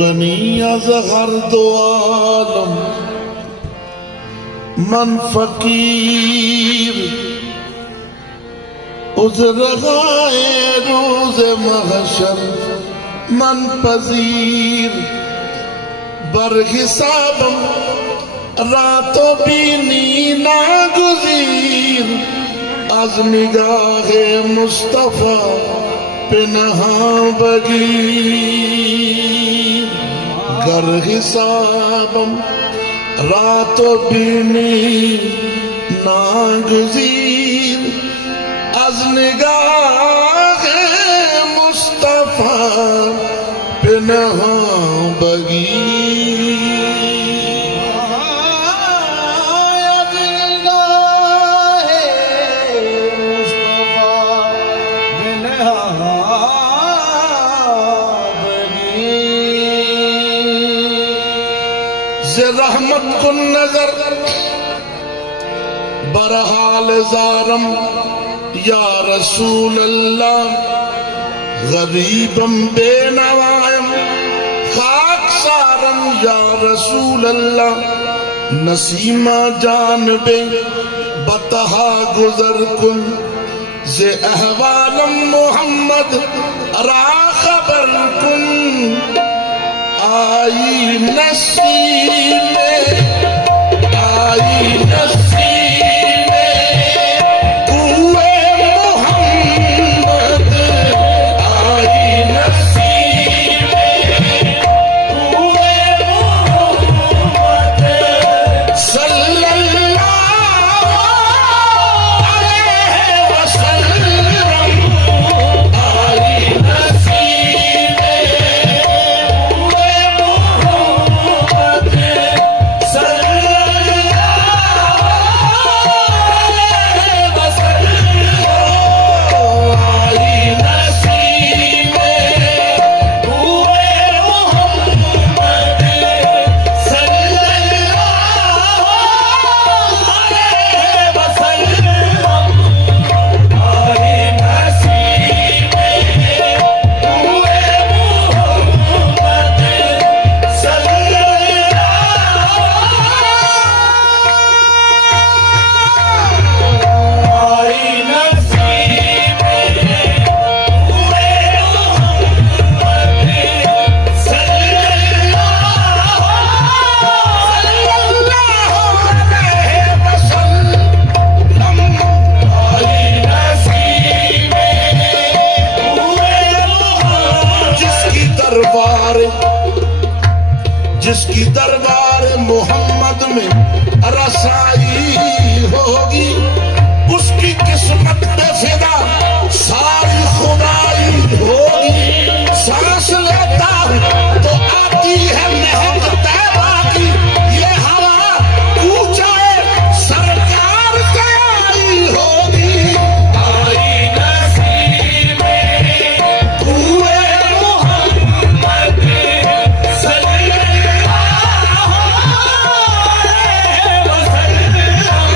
गनी अज़ हर दो आलम मन फकीर उस रगाए रोज़ महशर मन पजीर बर हिसाबम रातों बीनी नागुज़ीर अज़ निगाहे मुस्तफ़ा पे नहा बगीर गर हिसाबम रातों बीनी नागुज़ीर अज़ निगाहे मुस्तफ़ा पे नहा बगीर रहमत कुन नजर बरहाल ज़ारम या रसूल अल्लाह गरीबम बेनवायम खाकसारम या रसूल अल्लाह नसीमा जानबे बतहा गुजर कुन जे अहवालम मोहम्मद रा खबर कुन आई नसीबे आई नसीबे हुए मोहम्मद आई नसीबे हुए मोहम्मद सल्लल्लाहु अलैहि वसल्लम आई नसीबे जिसकी दरबार मोहम्मद में रसाई होगी उसकी किस्मत में फिदा सारी खुदाई होगी। सांस लेता तो आती है महक तैबा की ये हवा ऊंचाए सरकार से आई होगी। आई नसीबे हुए मोहम्मद सल्लल्लाहु अलैहि वसल्लम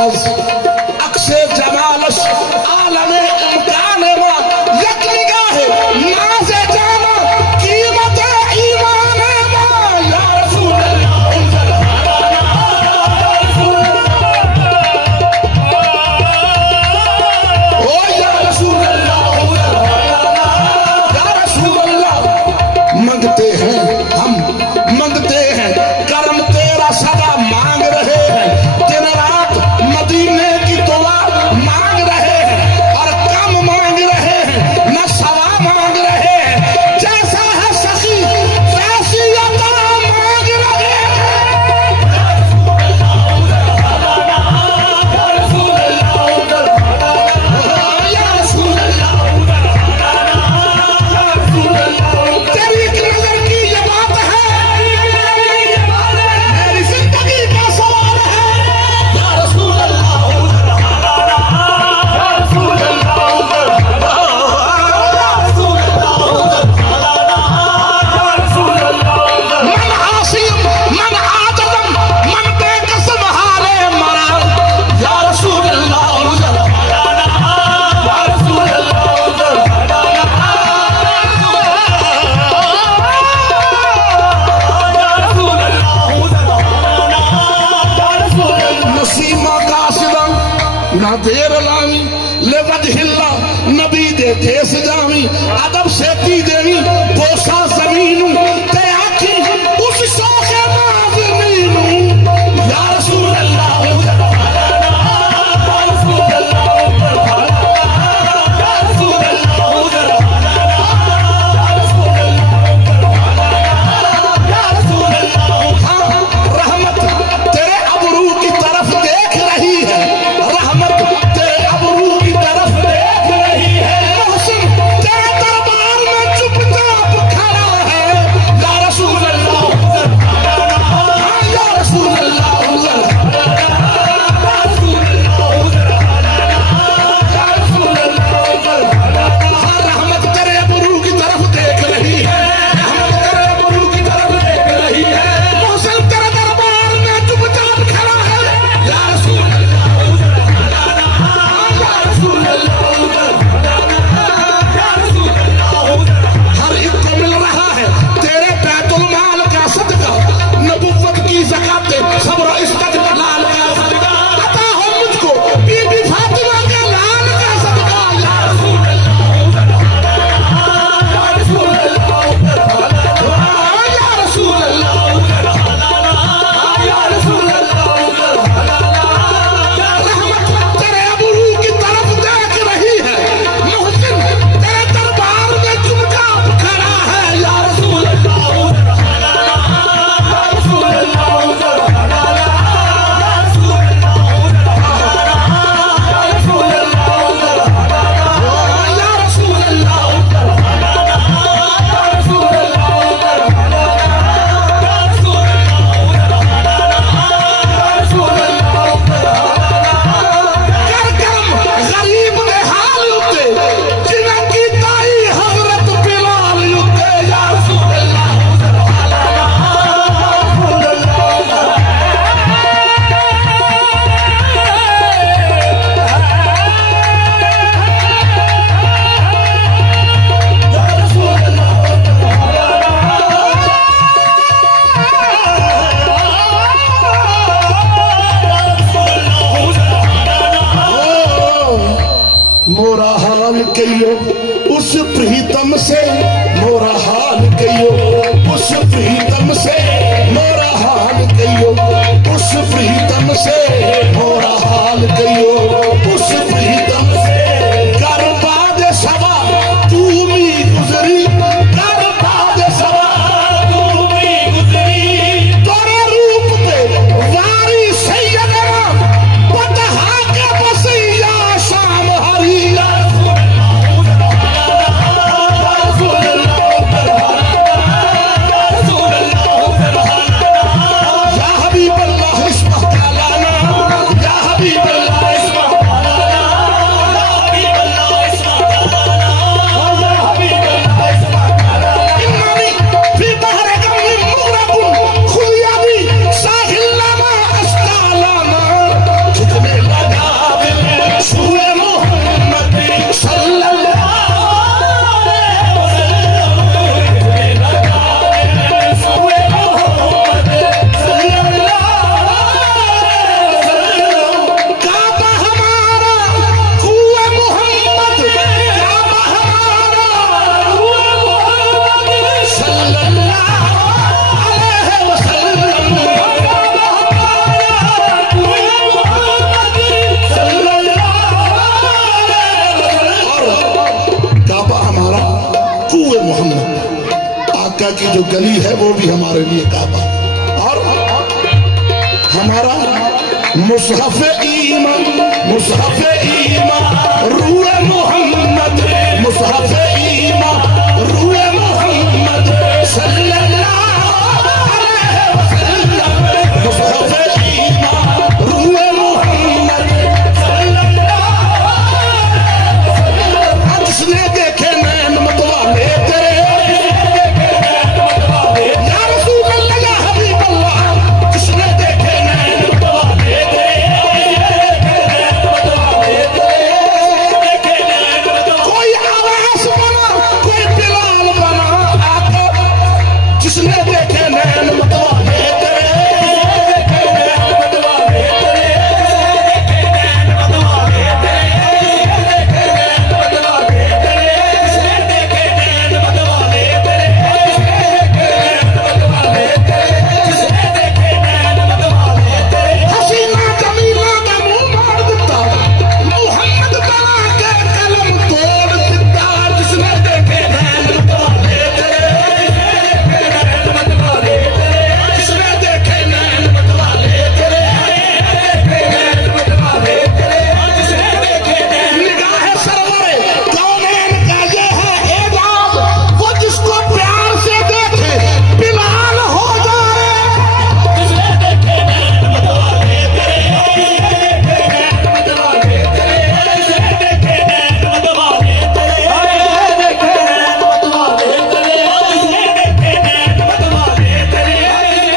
नज अक्से जमालस आलमे इम्कान मा यक निगाह नाज़े जाना कीमत ईमान मा या रसूल अल्लाह ओ या रसूल अल्लाह मंगते हैं हम मंगते हैं करम तेरा सदा मांग रहे हैं दिन रात मदीने की दुआ मांग रहे हैं और कम मांग रहे हैं न सवा मांग रहे हैं जैसा है सखी वैसी अता मांग रहे हैं तेरी एक नजर की ये बात है मेरी जिंदगी का सवाल है या रसूल अल्लाह मन आसिम मन आजम मन बेकसम हारे मरा या रसूल अल्लाह नसीमा कासिदम ना देर लावी ले वजहिल्ला नबी दे देश जावी अदब से दी देवी बोसा जमीनू ते आखी उस शौक़े नाज़नीनू या रसूल अल्लाह रहमत तेरे अबरू की तरफ देख रही है रहमत तेरे अबरू की तरफ देख रही है मोहसिन तेरे दरबार में चुपचाप खड़ा है या रसूल अल्लाह या रसूल अल्लाह रहमत तेरे अबरू की तरफ देख रही है रहमत तेरे अबरू की तरफ देख रही है मोहसिन तेरे दरबार में चुपचाप खड़ा है या रसूल हर एक को मिल रहा है तेरे बैतुल माल का सदका नबुव्वत की ज़कात सब्र इस्तक़लाल का सदका अता हो मुझको बीबी फातिमा के लाल का सदका या रसूल रहमत तेरे अबरू की तरफ देख रही है मोहसिन तेरे दरबार में चुपचाप खड़ा है या रसूल या रसूल कर करम गरीब दे हाल उत्ते जिन्हां की ताई हज़रत बिलाल उत्ते या रसूल मोरा हाल कहियो उस प्रीतम से मोरा हाल कहियो उस प्रीतम से मोरा हाल कहियो उस प्रीतम से मोरा हाल कहियो उस प्रीतम से कर बाद सवा तू भी गुजरी कर बाद सवा तू भी गुजरी तोरे रूप पे वारी सैयदना बतहा के बसैया शाम हरिया रूए मोहम्मद, आका की जो गली है वो भी हमारे लिए काबा। और हमारा मुसहफ़े ईमान, मुसहफ़े ईमान रूए मोहम्मद, मुसहफ़े ईमान रूए मोहम्मद सल्लल्लाहु अलैहि वसल्लम, मुसहफ़े ईमान रूए मोहम्मद सल्लल्लाहु अलैहि वसल्लम। जिसने देखे नैन मतवाले तेरे, या रसूल अल्लाह या हबीब अल्लाह, जिसने देखे नैन मतवाले कोई आवास बना, कोई बिलाल बना, आका जिसने देखे नैन मतवाले हसीना जमीला का मुंह मार दिता, मुहम्मद बना के कलम तोड़ दिता, जिसने देखे नैन मतवाले जिसने देखे नैन मतवाले निगाह सरवरे कौनैन का ये है एजाज, वो जिसको प्यार से देखे बिलाल हो जाए।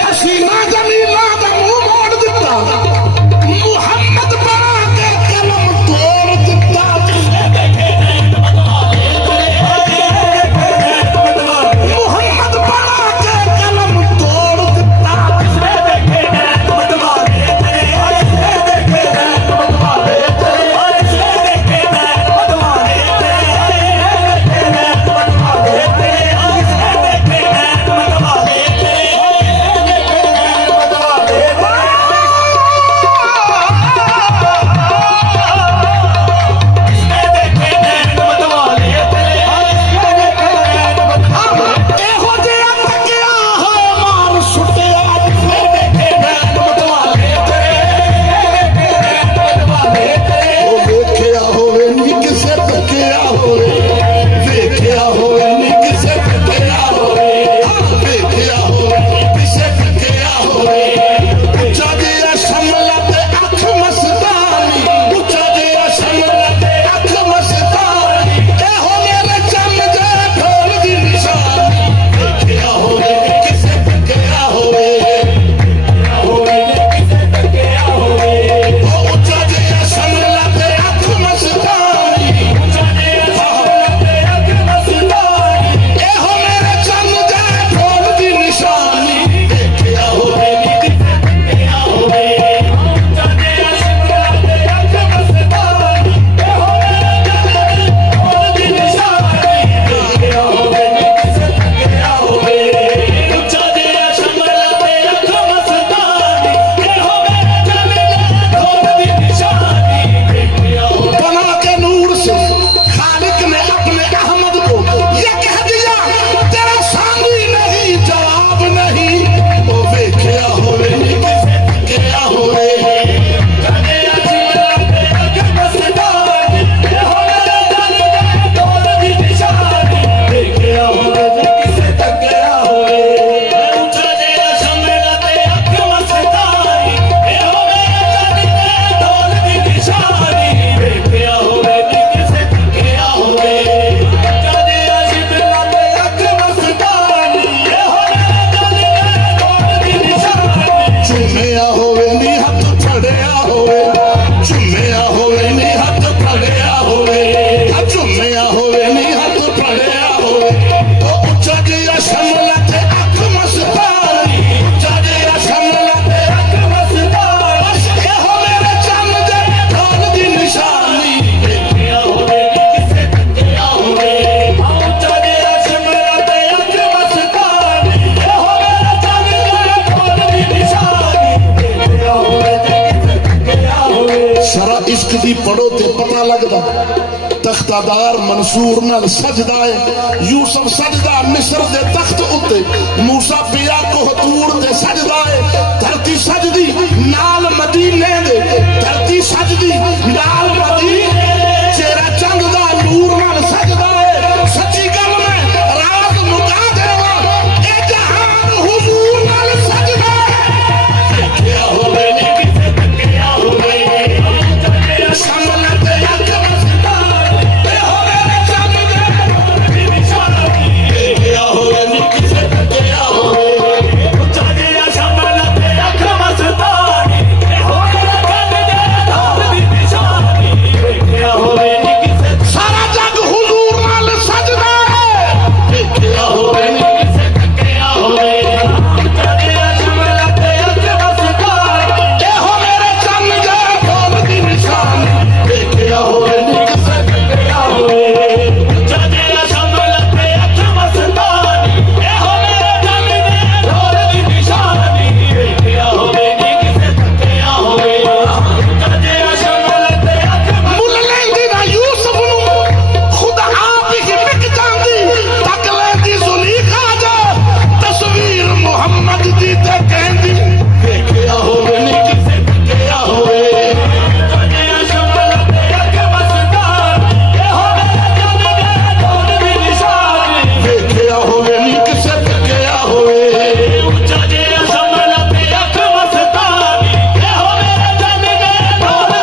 हसीना जमीला का मुंह मोड़ दिता, मुहम्मद बना के कलम तोड़ दिता, मुहम्मद बना के कलम तोड़ दिता। एहो जिहा तकिया होए मार सुटिया, जिसने देखे नैन मतवाले ओ वेखिया होवे नी किसे तकिया होवे, वेखिया होवे नी किसे तकिया होवे, वेखिया होवे नी किसे तकिया होवे। उच्चा जिहा शमला ते अख मस्तानी, उच्चा जिहा शमला ते अख मस्तानी, एहो मेरे चम दे ढोल दी निशानी, वेखिया होवे नी किसे तकिया होवे, ओ उच्चा जिहा शमला ते अख मस्तानी, एहो मेरे चम दे ढोल दी निशानी, वेखिया होवे नी किसे तकिया होवे। बना के नूर से खालिक ने अपने अहमद को ये कह दिया, तेरा सामी नहीं जवाब नहीं, ओ वेखिया होवे नी किसे तकिया होवे, चुम्मिया होवे नी हथ फड़िया होवे, चुम्मिया होवे नी हथ फड़िया होवे, चुम्मिया होवे नी हथ फड़िया होवे। ओ उच्चा जिहा शमला ते अख मस्तानी, उच्चा जिहा शमला ते अख मस्तानी, एहो मेरे चम दे ढोल दी निशानी, वेखिया होवे नी किसे तकिया होवे, उच्चा जिहा शमला ते अख मस्तानी, एहो मेरे चम दे ढोल दी निशानी, वेखिया होवे नी किसे तकिया होवे। शरा इश्क दी पढ़ो ते पता लगदा, तख्त इकतदार मंसूर नाल सजदा है। यूसुफ सजदा मिस्र दे तख्त उत्ते, मूसा पिया कोहतूर ते सजदा है। धरती सजदी नाल मदीने दे, धरती सजदी नाल मदीने, चेहरा चंद दा नूर नाल सजदा है। सच्ची गल में रात मुका देवा, ए जहान हुजूर नाल सजदा है। क्या होवे नी किसे तकिया होवे, सामने ते अख मस्ता, ए होवे रे चंद दे निशानी, क्या होवे नी किसे तकिया होवे, चाहे सामने ते अख मस्ता, ए होवे रे चंद दे निशानी, क्या होवे नी किसे, सारा जग हुजूर नाल सजदा है। क्या होवे नी किसे तकिया होवे, चाहे सामने ते अख मस्ता, ए होवे रे चंद दे निशानी, क्या होवे नी किसे तकिया होवे, चाहे सामने ते अख मस्ता, ए होवे रे चंद दे निशानी, क्या होवे नी किसे तकिया होवे, चाहे सामने ते अख मुल लेंदी ना यूसुफ नूं खुद आप ही मिक जांदी, तक लेंदी जुलीखा जा तस्वीर मुहम्मद दी ते कहंदी, क्या होवे नी किसे तकिया होवे, चाहे सामने ते अख मस्ता, ए होवे रे चंद दे निशानी, क्या होवे नी किसे तकिया होवे, चाहे सामने ते अख मस्ता, ए होवे रे चंद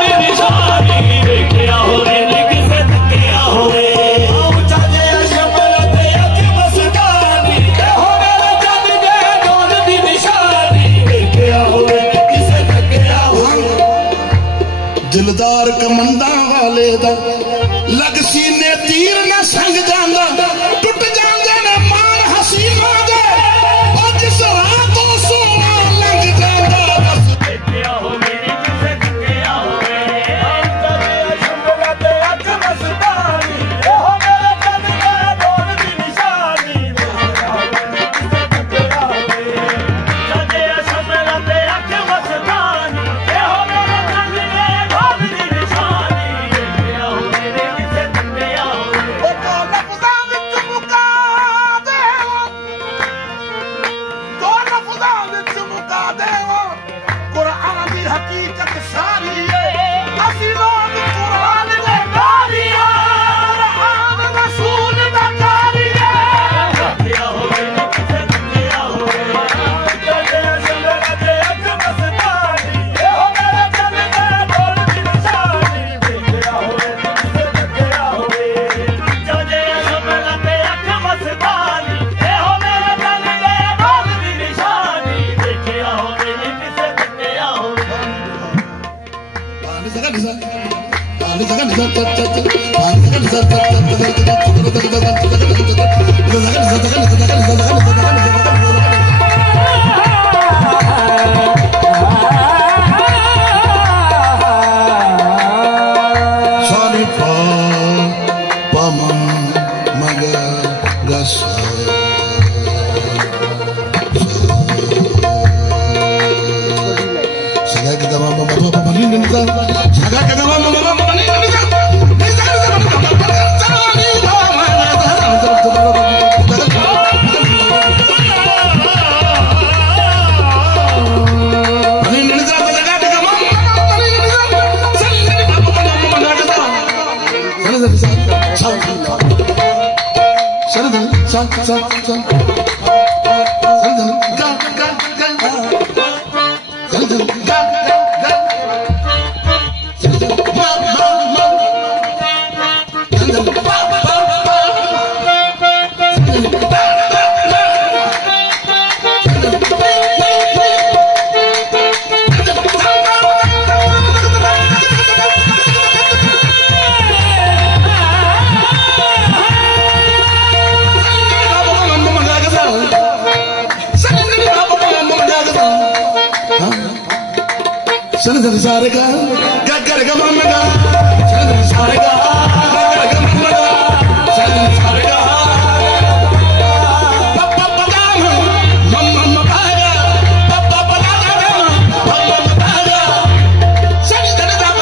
दे निशानी, क्या होवे नी किसे तकिया होवे, चाहे सामने ते अख मस्ता, ए होवे रे चंद दे निशानी, क्या होवे नी किसे तकिया होवे। दिलदार कमंदा वाले दा लग सीने तीर न संग जांदा, टुट जांदे ने मान हसीना दे, ओ जिस रातों सोना लंघ जांदा बस, क्या होवे नी किसे तकिया होवे, चाहे सामने ते अख मस्ता, ए होवे रे चंद दे निशानी, क्या होवे नी किसे तकिया होवे, चाहे सामने ते अख मस्ता, ए होवे रे चंद दे निशानी, क्या होवे नी किसे तकिया होवे। ओ तो लफ्ज़ां विच मुका देवा, तो लफ्ज़ां विच मुका देवा, कुरान दी हकीकत सारी है, असीं लोग कुरान दे कारी है, कुरान रसूल दा कारी है, क्या होवे नी किसे तकिया होवे, चाहे सामने ते अख मस्ता, ए होवे रे चंद दे निशानी, क्या होवे नी किसे तकिया होवे, चाहे सामने ते अख मस्ता, ए होवे रे चंद दे निशानी, क्या होवे नी किसे तकिया होवे। Sorry, Pamam Magagas. Saga kita mama mama ini nisa. Saga kita mama mama ini nisa. Sarega, Gagarga Mamaga, Sarega, Gagarga Mamaga, Sarega, Papa Padama, Mama Mapaga, Papa Padama, Mama Mapaga, Sarega, Sarega,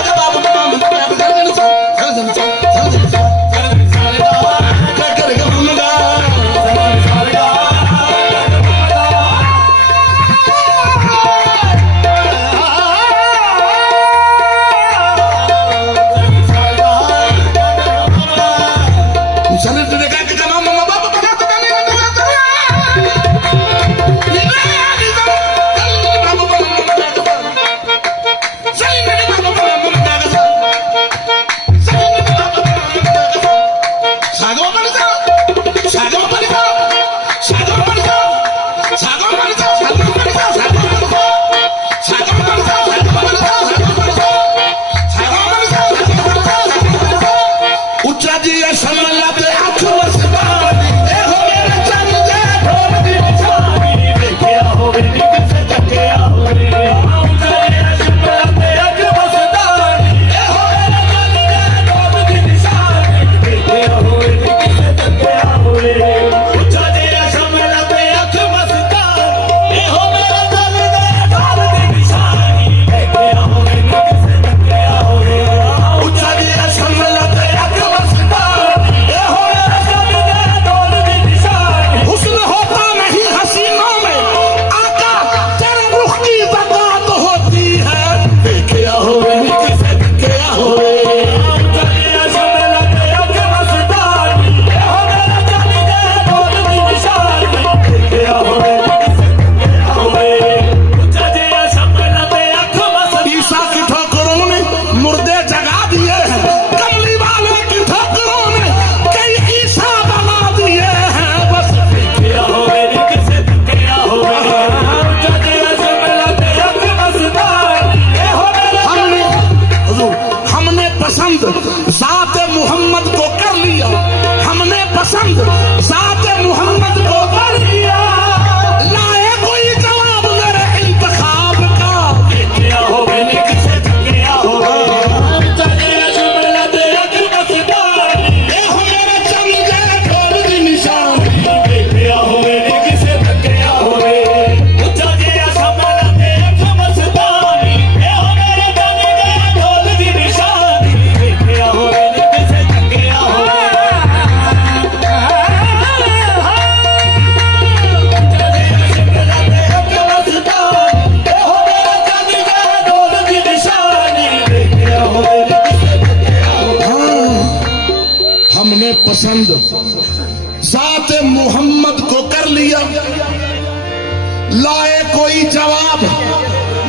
लाए कोई जवाब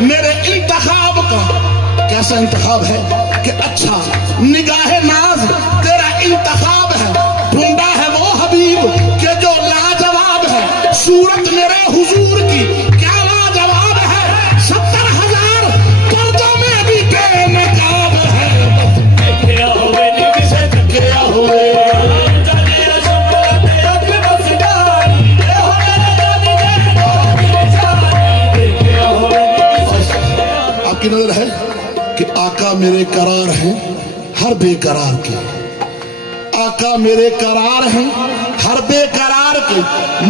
मेरे इंतखाब का। कैसा इंतखाब है कि अच्छा निगाह नाज तेरा इंतखाब है, ढूंढा है वो हबीब के जो लाजवाब है। सूरत मेरे हुजूर की क्या लाजवाब है, 70,000 पर्दों में भी बेनकाब है। गया हुए गया हुए आपकी नजर है कि आका मेरे करार हैं हर बेकरार के, आका मेरे करार हैं हर बेकरार के,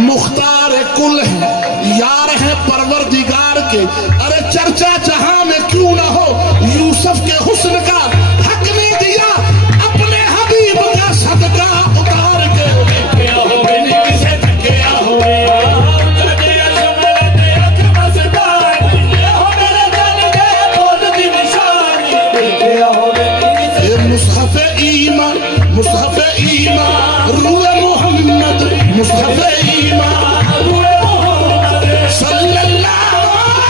मुख्तार कुल हैं यार हैं परवरदिगार के। अरे चर्चा जहां में क्यों ना हो यूसुफ के हुस्न का, हक ने दिया अपने हबीब का सदका उतार के। मुस्तफे ईमान रूए मोहम्मद, मुस्तफे ईमान रूए मोहम्मद सल्लल्लाहु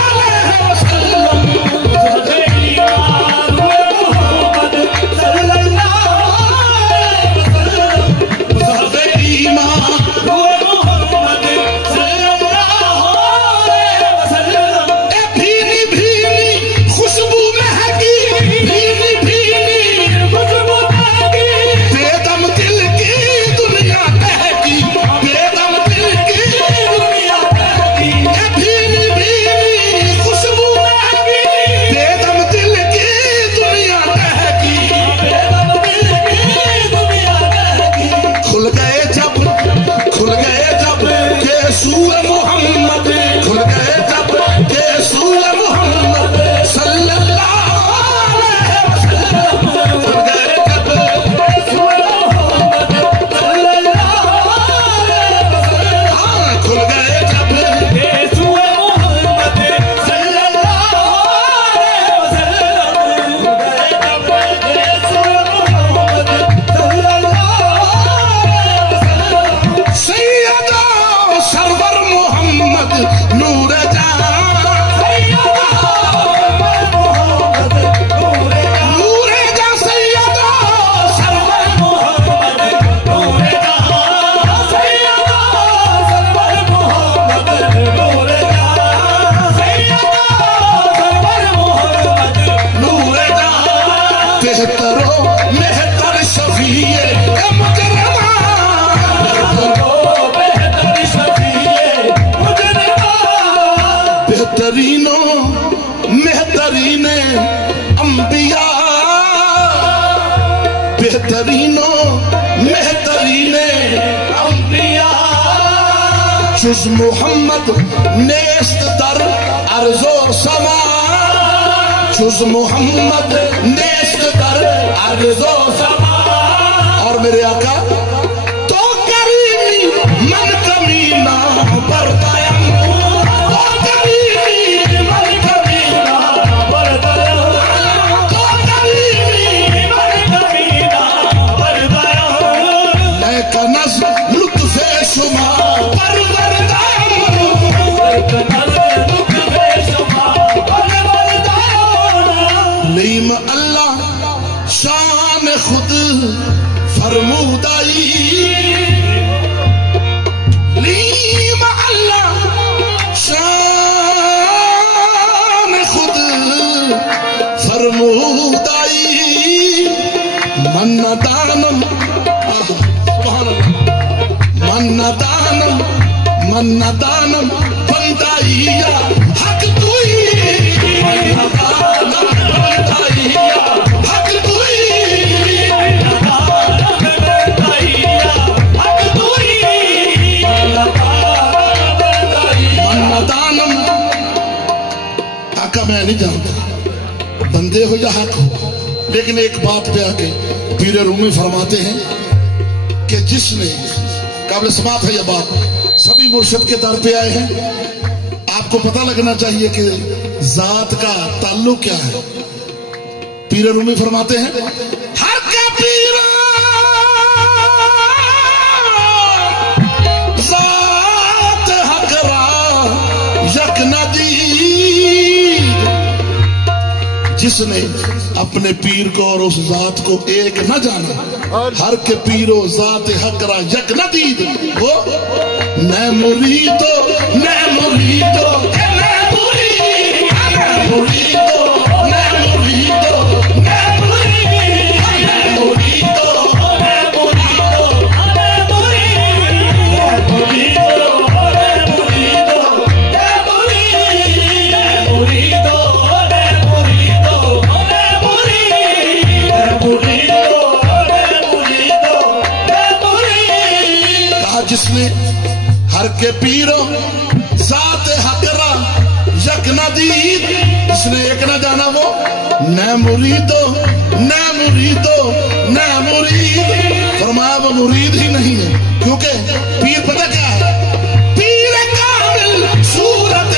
अलैहि वसल्लम, मुस्तफे ईमान रूए मोहम्मद सल्लल्लाहु अलैहि वसल्लम, मुस्तफे ईमान रूए मोहम्मद सल्लल्लाहु अलैहि वसल्लम। ए भीनी भीनी खुशबू महकी, भीनी भीनी खुशबू महकी, बेदम दिल की दुनिया बहकी, बेदम दिल की दुनिया बहकी। भीनी भीनी खुशबू महकी, बेदम दिल की दुनिया बहकी, बेदम दिल की दुनिया बहकी। खुल गए जब के सूए मोहम्मद, खुल गए जब के सूए मोहम्मद सल्लल्लाहु अलैहि वसल्लम, खुल गए जब खुल गए जब सूए मोहम्मद सल्लल्लाहु अलैहि वसल्लम, सैयदा सरवर मोहम्मद नूर जहां, सैयदा मोहम्मद नूर जहां, सैयदा सरवर मोहम्मद नूर जहां, सैयदा सरवर मोहम्मद नूर जहां, सैयदा सरवर मोहम्मद नूर जहां। बेहतरो मेहतर शफीए मुकरमा, बेहतरीनो मेहतरीने अंबिया, बेहतरीनो मेहतरीने अंबिया। जुज मोहम्मद नेस्त दर अर्जो समा, जुज मोहम्मद नेस्त दर अर्जो समा। और मेरे आका तो करीमी मन कमीना बरताया, तो करीमी मन कमीना बरताया, तो करीमी मन कमीना बरताया। मैं कनज़ लुत्फ़े शुमा परवरदाया, मैं कनज़ लुत्फ़े शुमा परवरदाया। लीम अल्लाह शान खुद फरमूदाई, लीम अल्लाह शान खुद फरमूदाई। मन्ना दानम मन्ना दानम बंदाइया हक तुई, मन्ना दानम बंदाइया हक तुई, मन्ना दानम बंदाइया हक तुई, मन्ना दानम। आका मैं नहीं जानता बंदे हो या हक हो, लेकिन एक बात पे आके पीर रूमी फरमाते हैं कि जिसने, काबिल समात है यह बात, सभी मुर्शिद के दर पे आए हैं। आपको पता लगना चाहिए कि जात का ताल्लुक क्या है। पीर रूमी फरमाते हैं हर का पीरा जात हकरा जिसने अपने पीर को और उस जात को एक न जाना, हर के पीरो जात हकरा यक न दीद, वो न मुरीदो न मुरीदो न मुरीदो न मुरीदो न मुरीदो न मुरीदो जिसने हर के पीरो जात हकरा यक न दीद, जिसने एक न जाना वो न मुरीदो न मुरीदो न मुरीद। फरमाया वो मुरीद ही नहीं है, क्योंकि पीर पता क्या है? पीर कामिल सूरत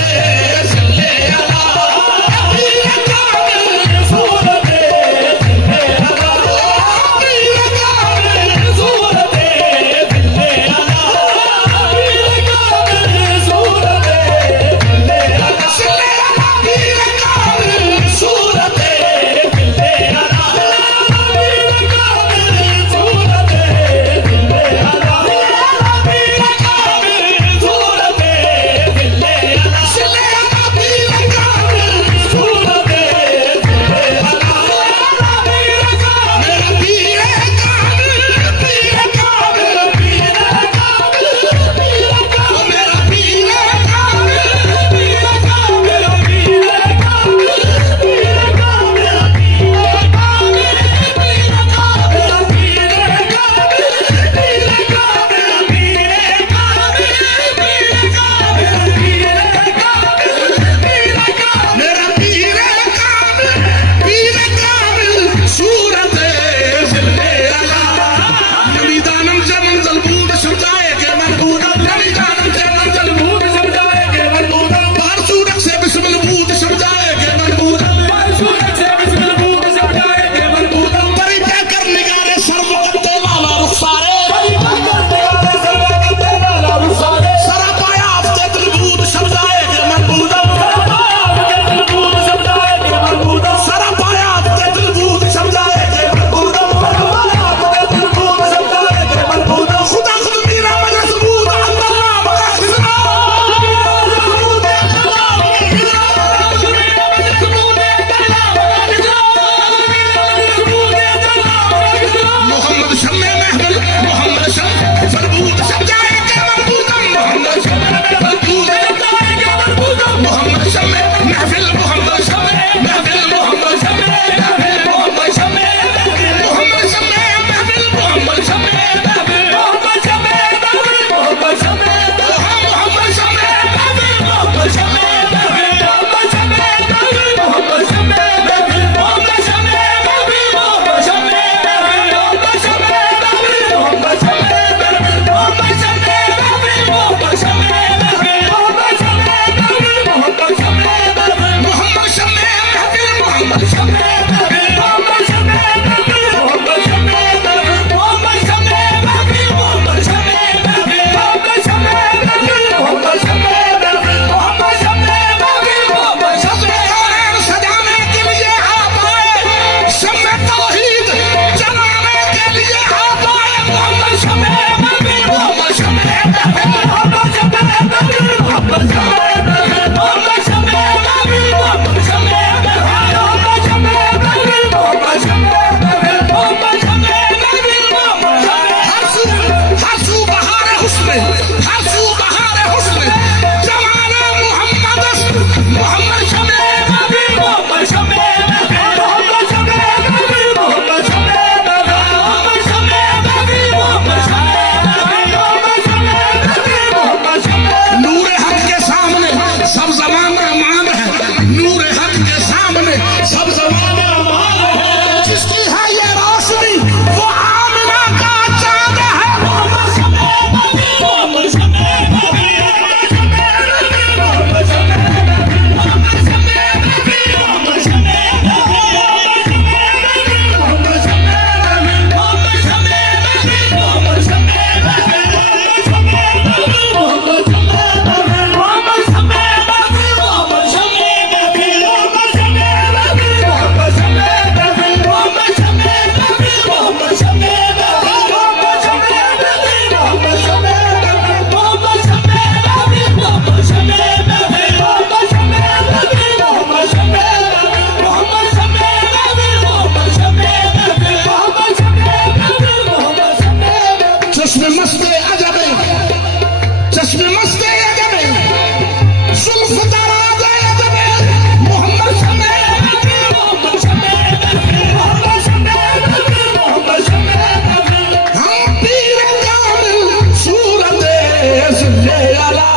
सिले अला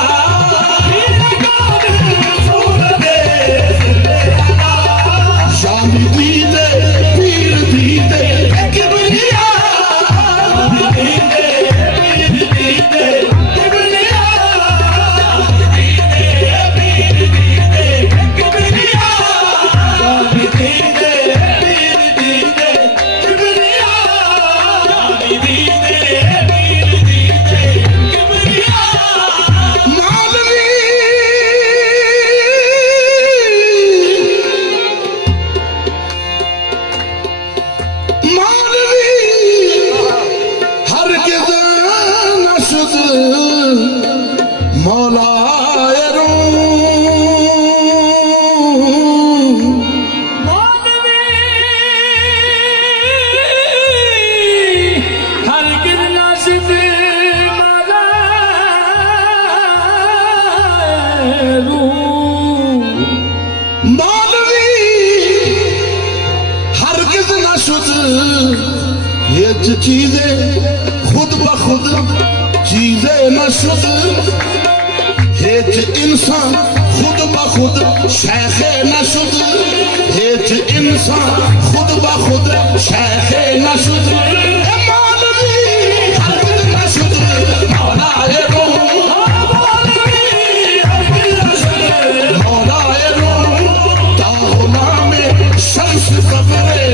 शामी दीदे पीर दीदे किबरिया चीजें खुद ब खुद चीजें न शुद हेच इंसान खुद ब खुद शेखे न शुद हेच इंसान खुद ब खुद शेखे न शुद मौलवी हरगिज़ न शुद मौलाए रूह मौलाए रूह ताहुना में शम्स कब्रे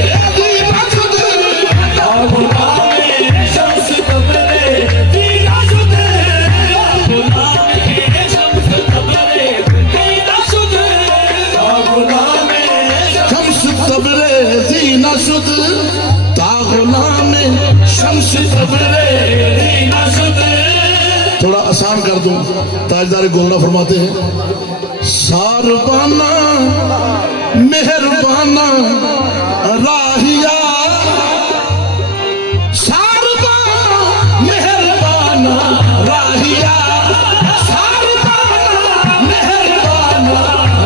थोड़ा आसान कर दूं। ताजदार गोलना फरमाते हैं सारबाना मेहरबाना राहिया सारबाना मेहरबाना राहिया सारबाना मेहरबाना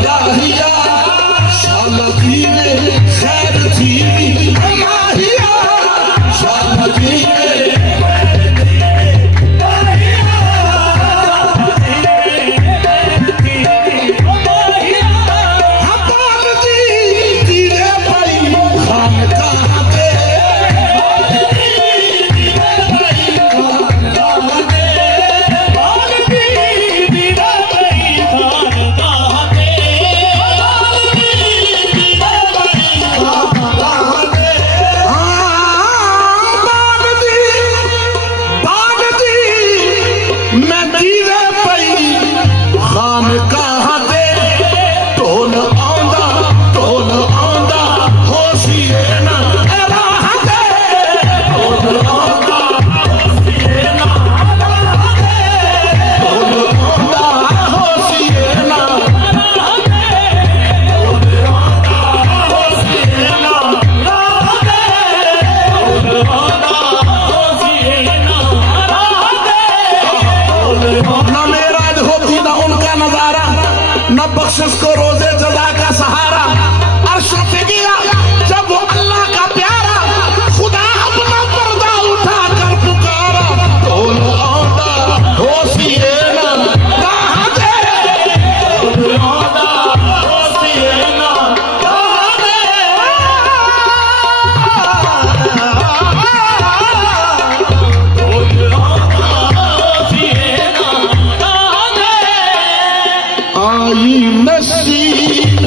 राहिया शाला दीने खैर थी माहिया शाला दीने को रोजे जजा का सहारा अर्शों पे गिरा जब वो अल्लाह का प्यारा खुदा अपना पर्दा उठा कर पुकारा ढोल आंदा होशिए ना राह दे ढोल आंदा होशिए ना राह दे ढोल आंदा होशिए ना राह दे आई नसीब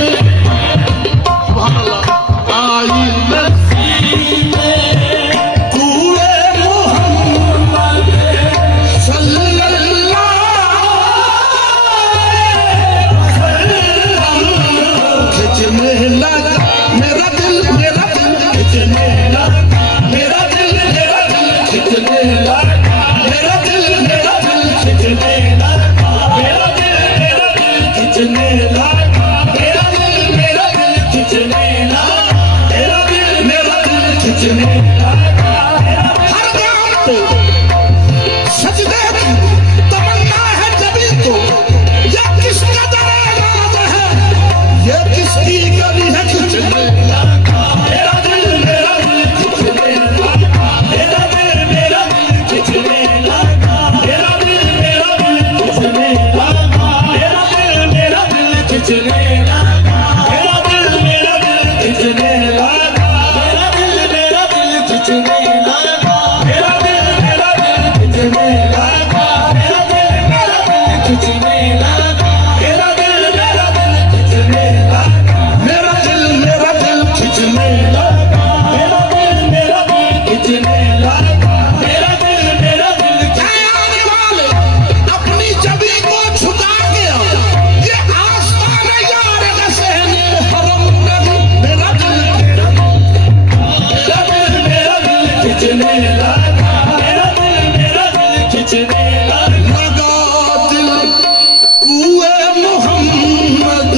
खिंचने लगा, मेरा दिल खिंचने लगा, मेरा दिल खिंचने लगा, मेरा दिल खिंचने लगा, मेरा दिल आने वाले अपनी जबी को छुपा के ये आस्तान यार हुसैन हरम नहीं, मेरा दिल खिंचने लगा, मेरा दिल खिंचने लगा, दिल कुए मोहम्मद